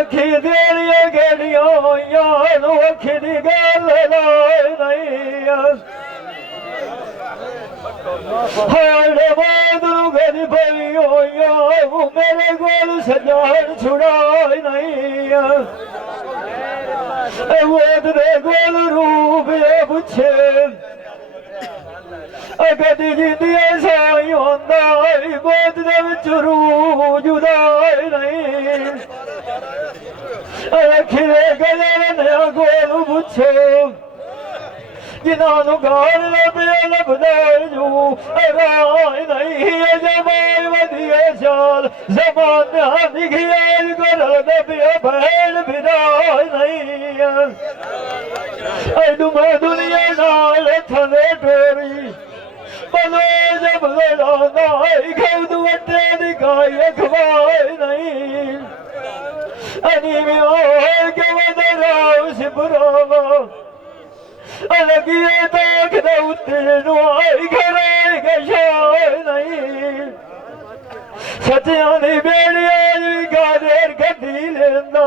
अखी तेरिया गेड़िया होइया अखी दी गल नहीं हाड़े बाद गली पई होइया मेरे कोल सजान छुड़ाई नहीं वोट दे कोल रूप पुछे कदी जिंदी साई होंदा वोट दे विच रूह जुदा नहीं खिरे गले नया कोल पुछे जिन्होंने गाल लभे लभदा जू राय नहीं जमाई वधिए चाल जमाना निखियाल करल दबिया भैन बिदाय नहीं डुमा दुनिया नाल थले टोरी बलो जब लड़ाना खौद वटे दिखाई अखबार नहीं अनी में के वदराव सिबरावा अलगिए ताक दे उत्ते आई घरे गशाय नहीं सत्यां दी बेड़ी आज भी गादेर गड्डी लेंदा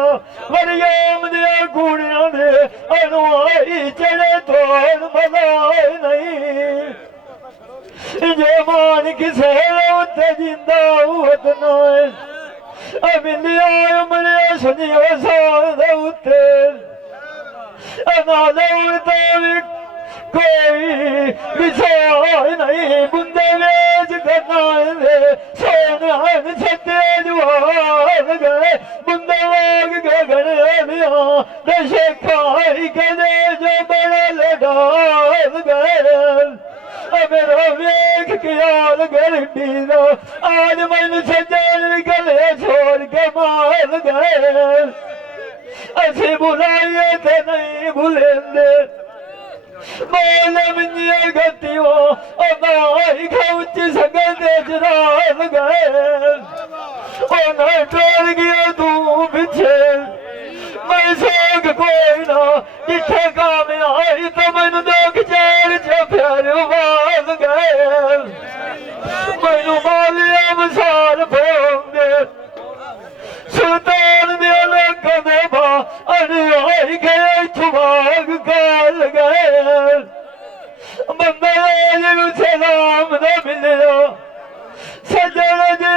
मरियम दे कुड़ियां दे अनुआई चढ़े तोड़ मलाए नहीं जे मान किसे उत्ते जिंदा उत नाए अमिलिया उमलिया सुनियो साल दे उत्ते कोई विचार नहीं बुंदे वेज करना सोने छते जुआन गए बुंदे वाग गगन लिया नशे खाई गले जो बड़े लडान गए मेरा वेख ख्याल गरडी दा आज मैनू सजन गले छोड़ के मार गए असी बुलाइए थे नहीं भूलेंदे बोल मिंजिया गतियो अबाई खौची संगते जराल गए ओ ना टोर गया तू पीछे मैं सोग कोई ना जिठे काम आई तो मैनू देख चार च प्यार उबाल गए मैनू मालिया मसाल पाउंदे सुल्तान दे लोकां दे बा अनियाई गए छुभाग काल गए बंदा जिनू सलाम न मिलिया सजन जी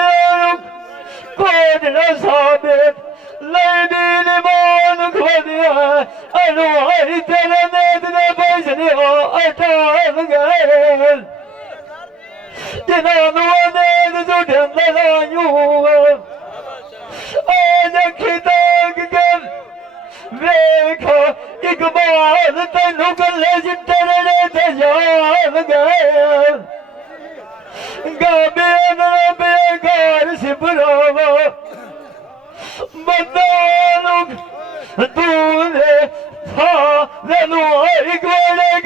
कोट न साबित लैदीन मान खोदिया अनुआई तेरे नेत दे पैसने अटाल गए जिन्होंने नेत जुटन लायूं आज खिताग कर वेखा इकबाल तेनू गले चिट्टे ते जान गए गाबे बेकार सिबरावा बंदा तूने हाँ तेनू एक बड़े